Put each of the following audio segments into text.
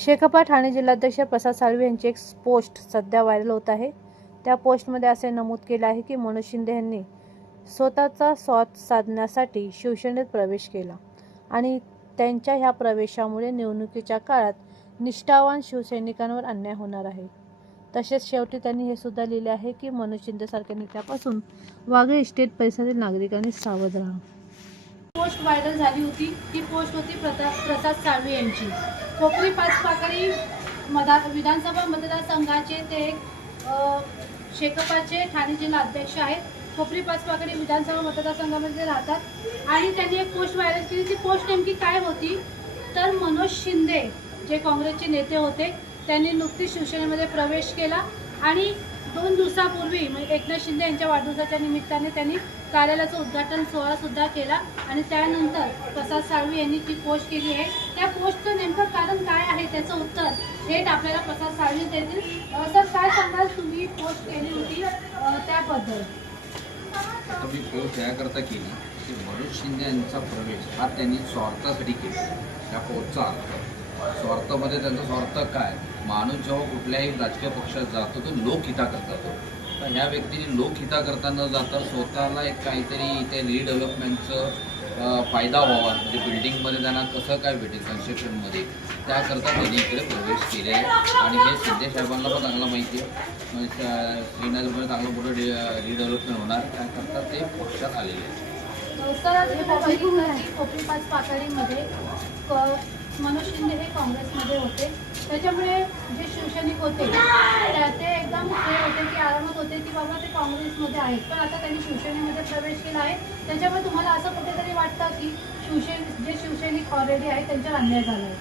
शेखपा ठाणे जिल्हाध्यक्ष प्रसाद साळवे यांची एक पोस्ट सध्या व्हायरल होत आहे. त्या पोस्टमध्ये असे नमूद केले आहे की मनोज शिंदे यांनी स्वतःचा स्वाद साधण्यासाठी शिवसेनेत प्रवेश केला आणि त्यांच्या ह्या प्रवेशामुळे निवडणुकीच्या काळात निष्ठावान शिवसैनिकांवर अन्याय होणार आहे. तसेच शेवटी त्यांनी हे सुद्धा लिहिले आहे की मनोज शिंदेसारख्या नेत्यापासून वागळे इस्टेट परिसरातील नागरिकांनी सावध राहा. पोस्ट व्हायरल झाली होती. ती पोस्ट होती प्रता प्रसाद साळवे यांची. कोकणी पाचपाकडी मदा विधानसभा मतदारसंघाचे ते शेकपाचे ठाणे जिल्हा अध्यक्ष आहेत. कोपरी पाच विधानसभा मतदारसंघामध्ये राहतात. आणि त्यांनी एक पोस्ट व्हायरल केली. ती पोस्ट नेमकी काय होती? तर मनोज शिंदे जे काँग्रेसचे नेते होते त्यांनी नुकतीच शिवसेनेमध्ये प्रवेश केला. आणि दोन दिवसापूर्वी म्हणजे एकनाथ शिंदे यांच्या वाढदिवसाच्या निमित्ताने त्यांनी कार्यालयाचं उद्घाटन सोहळासुद्धा केला आणि त्यानंतर प्रसाद साळवी यांनी ती पोस्ट केली आहे त्या पोस्टचं नेमकं कारण काय आहे त्याचं उत्तर थेट आपल्याला प्रसाद साळवी देतील. सर काय सांगाल? तुम्ही पोस्ट केली होती त्याबद्दल. तुम्ही पोस्ट याकरता केली की मनोज शिंदे यांचा प्रवेश हा त्यांनी स्वार्थासाठी केला. त्या पोस्टचा अर्थ स्वार्थामध्ये त्यांचा स्वार्थ काय? माणूस जेव्हा कुठल्याही राजकीय पक्षात जातो तो लोकहिताकरता जातो तर ह्या व्यक्तीने लोकहिताकरता न जाता स्वतःला एक काहीतरी इथे रिडेव्हलपमेंटचं फायदा व्हावा. म्हणजे बिल्डिंगमध्ये त्यांना कसं काय भेटेल कन्स्ट्रक्शनमध्ये त्याकरता त्यांनी इकडे प्रवेश केले आहे आणि हे सिद्धे साहेबांना पण चांगलं माहिती आहे. म्हणजे श- श्रीनगरमध्ये चांगलं मोठं डे रिडेव्हलपमेंट होणार. त्याकरता ते पक्षात आलेले आहेत. हे मनोज शिंदे हे काँग्रेसमध्ये होते. त्याच्यामुळे जे शिवसैनिक होते ते एकदम हे होते की आरामात होते की बाबा ते काँग्रेसमध्ये आहेत. पण आता त्यांनी शिवसेनेमध्ये प्रवेश केला आहे. त्याच्यामुळे तुम्हाला असं कुठेतरी वाटतं की शिवसेन जे शिवसैनिक ऑलरेडी आहेत त्यांच्यावर अन्याय झाला आहे?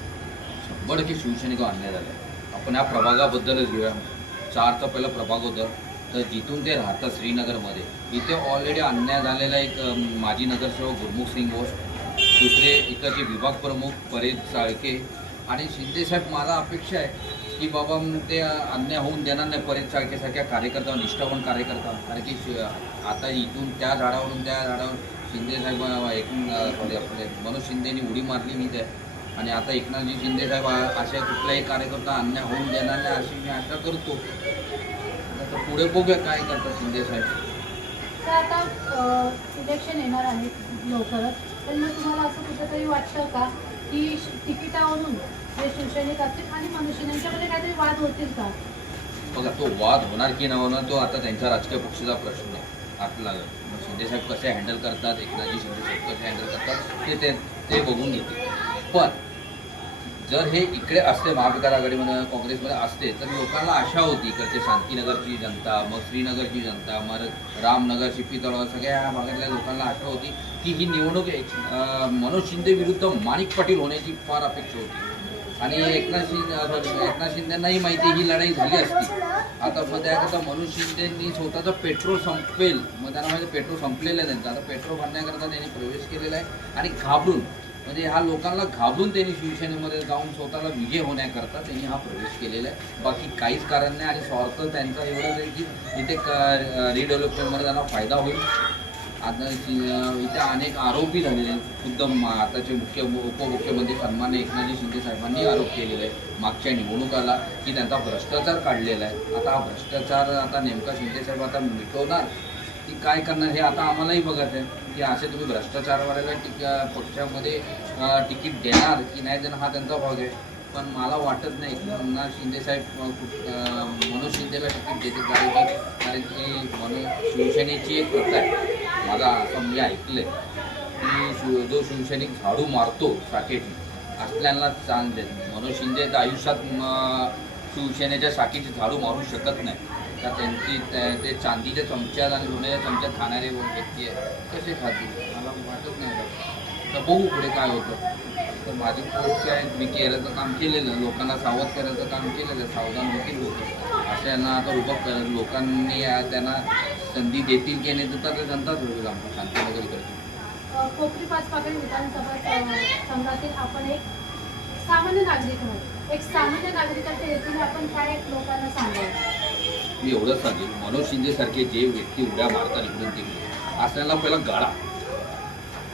शंभर टक्के शिवसैनिक अन्याय झाला आपण या प्रभागाबद्दलच घेऊया. चारचा पहिला प्रभाग होता. तर जिथून ते राहतात श्रीनगरमध्ये. इथे ऑलरेडी अन्याय झालेला एक माजी नगरसेवक गुरमुख सिंग घोष दुसरे इकडचे विभाग प्रमुख परेश साळके आणि शिंदेसाहेब मला अपेक्षा आहे की बाबा मग ते अन्याय होऊन देणार नाही परेश साळकेसारख्या कार्यकर्ता निष्ठावान कार्यकर्ता. कारण की शि- आता इथून त्या झाडावरून त्या झाडावर शिंदेसाहेब एकूण आपले मनोज शिंदेनी उडी मारली मी त्या. आणि आता एकनाथजी शिंदेसाहेब अशा कुठल्याही कार्यकर्ता अन्याय होऊन देणार नाही अशी मी आशा करतो. आता पुढे बघूया काय करतात शिंदे साहेब. तर आता इलेक्शन येणार आहे लवकरच. तर मग तुम्हाला असं कुठेतरी वाटतं का की तिकिटावरून जे शिवसैनिक असतील आणि मनुष्य यांच्यामध्ये काहीतरी वाद होतील का? बघा तो वाद होणार की नाही होणार तो आता त्यांच्या राजकीय पक्षाचा प्रश्न आहे. आपला मग शिंदे साहेब कसे हँडल करतात एकनाथजी शिंदे साहेब कसे हँडल करतात ते ते ते बघून घेतील. पण जर हे इकडे असते महाविकास आघाडीमध्ये काँग्रेसमध्ये असते तर लोकांना आशा होती इकडचे शांतीनगरची जनता मग श्रीनगरची जनता मग रामनगर शिपीतळ सगळ्या ह्या भागातल्या लोकांना आशा होती की ही निवडणूक मनोज शिंदे विरुद्ध माणिक पाटील होण्याची फार अपेक्षा होती. आणि एकनाथ शिंदे एकनाथ शिंदेंनाही माहिती ही लढाई झाली असती. आता मग त्याकरता मनोज शिंदेंनी स्वतःचं पेट्रोल संपेल मग त्यांना माहिती पेट्रोल संपलेलं आहे त्यांचं आता पेट्रोल भरण्याकरता त्यांनी प्रवेश केलेला आहे आणि घाबरून म्हणजे ह्या लोकांना घाबरून त्यांनी शिवसेनेमध्ये जाऊन स्वतःला विजय होण्याकरता त्यांनी हा प्रवेश केलेला आहे. बाकी काहीच कारण नाही आणि स्वार्थ त्यांचा एवढंच आहे की इथे रिडेव्हलपमेंटमध्ये त्यांना फायदा होईल. आता इथे अनेक आरोपी झालेले आहेत. खुद्द आताचे मुख्य उपमुख्यमंत्री सन्मान्य एकनाथजी शिंदे साहेबांनी आरोप केलेला आहे मागच्या निवडणुकाला की त्यांचा भ्रष्टाचार काढलेला आहे. आता हा भ्रष्टाचार आता नेमका शिंदे साहेब आता मिटवणार की काय करणार हे आता आम्हालाही बघत आहे. की असे तुम्ही भ्रष्टाचारवाल्याला टिक पक्षामध्ये तिकीट देणार की नाही देणार हा त्यांचा भाग आहे. पण मला वाटत नाही. की पुन्हा शिंदे साहेब मनोज शिंदेला तिकीट देते कारण की कारण की मनोज शिवसेनेची एक प्रथा आहे. माझा असं मी ऐकलंय. की जो शिवसैनिक झाडू मारतो साखेची असल्याला चांद देत मनोज शिंदे तर आयुष्यात शिवसेनेच्या शाखेची झाडू मारू शकत नाही. का त्यांची ते चांदीच्या चमच्यात आणि लोण्याच्या चमच्यात खाणारे व्यक्ती आहे कसे खातील? मला वाटत नाही तर बघू पुढे काय होतं. तर माझी पोस्ट काय मी केल्याचं काम केलेलं लोकांना सावध करायचं काम केलेलं सावधान होतील होतं. असं यांना आता उभं लोकांनी त्यांना संधी देतील की नाही देतात तर जनताच होईल आमच्या शांतीनगर इकडची अ, कोपरी पाच पाकळी विधानसभा संघातील आपण एक सामान्य नागरिक म्हणून एक सामान्य नागरिकाच्या हेतूने आपण काय लोकांना सांगतो मी एवढंच सांगेन. मनोज शिंदेसारखे जे व्यक्ती उड्या मारतात इकडून तिकडे असल्याला पहिला गाळा.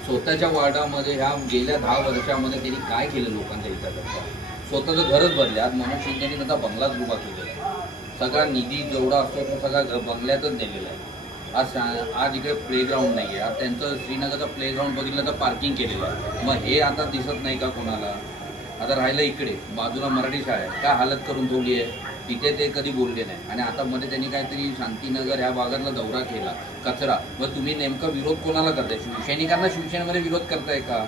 स्वतःच्या वार्डामध्ये ह्या गेल्या दहा वर्षामध्ये त्यांनी काय केलं लोकांच्या हिताकरता? स्वतःचं घरच भरले आज मनोज शिंदेने त्याचा बंगलाच उभा केलेला आहे. सगळा निधी जेवढा असतो तो सगळा घर बंगल्यातच नेलेला आहे. आज आज इकडे प्लेग्राऊंड नाही आहे आज त्यांचं श्रीनगरचं प्लेग्राऊंड बघितलं तर पार्किंग केलेलं आहे. मग हे आता दिसत नाही का कोणाला? आता राहिलं इकडे बाजूला मराठी शाळा आहे. काय हालत करून ठेवली आहे? तिथे ते कधी बोलले नाही. आणि आता मध्ये त्यांनी काहीतरी शांतीनगर ह्या भागातला दौरा केला कचरा. मग तुम्ही नेमका विरोध कोणाला करताय? शिवसैनिकांना शिवसेनेमध्ये विरोध करताय का?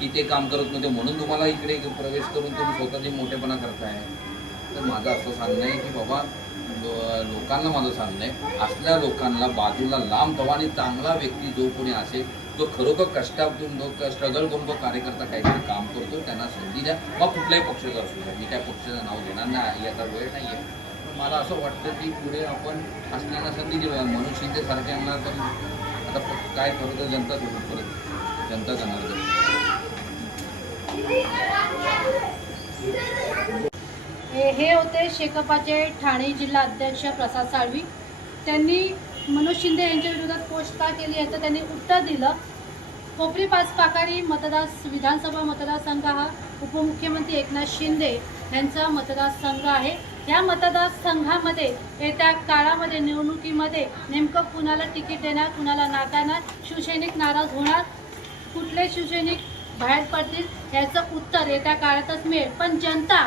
की ते काम करत नव्हते म्हणून तुम्हाला इकडे प्रवेश करून तुम्ही स्वतःचे मोठेपणा करताय? तर माझं असं सांगणं आहे की बाबा लोकांना माझं सांगणं आहे. असल्या लोकांना बाजूला लांब ठेवा आणि चांगला व्यक्ती जो कोणी असेल जो खरोखर कष्टातून जो स्ट्रगल करून तो कार्यकर्ता काहीतरी काम करतो त्यांना संधी द्या. मग कुठल्याही पक्षाचा असू द्या मी त्या पक्षाचं नाव घेणार नाही याचा वेळ नाही आहे पण मला असं वाटतं की पुढे आपण असलेल्या संधी देऊया. मनोज शिंदे सारख्यांना तर आता काय करू तर जनता सोडून परत जनता जाणार हे हे होते शेकपाचे ठाणे जिल्हा अध्यक्ष प्रसाद साळवी. त्यांनी मनोज शिंदे यांच्या विरोधात पोस्ट का केली आहे तर त्यांनी उत्तर दिलं. खोपरी पाच पाकारी मतदार विधानसभा मतदारसंघ हा उपमुख्यमंत्री एकनाथ शिंदे यांचा मतदारसंघ आहे. या मतदारसंघामध्ये येत्या काळामध्ये निवडणुकीमध्ये नेमकं कुणाला तिकीट देणार कुणाला नाकारणार शिवसैनिक नाराज होणार कुठले शिवसैनिक बाहेर पडतील याचं उत्तर येत्या काळातच मिळेल. पण जनता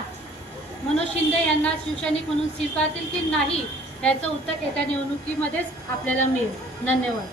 मनोज शिंदे यांना शिवसैनिक म्हणून स्वीकारतील की नाही याचं उत्तर येत्या निवडणुकीमध्येच आपल्याला मिळेल. धन्यवाद.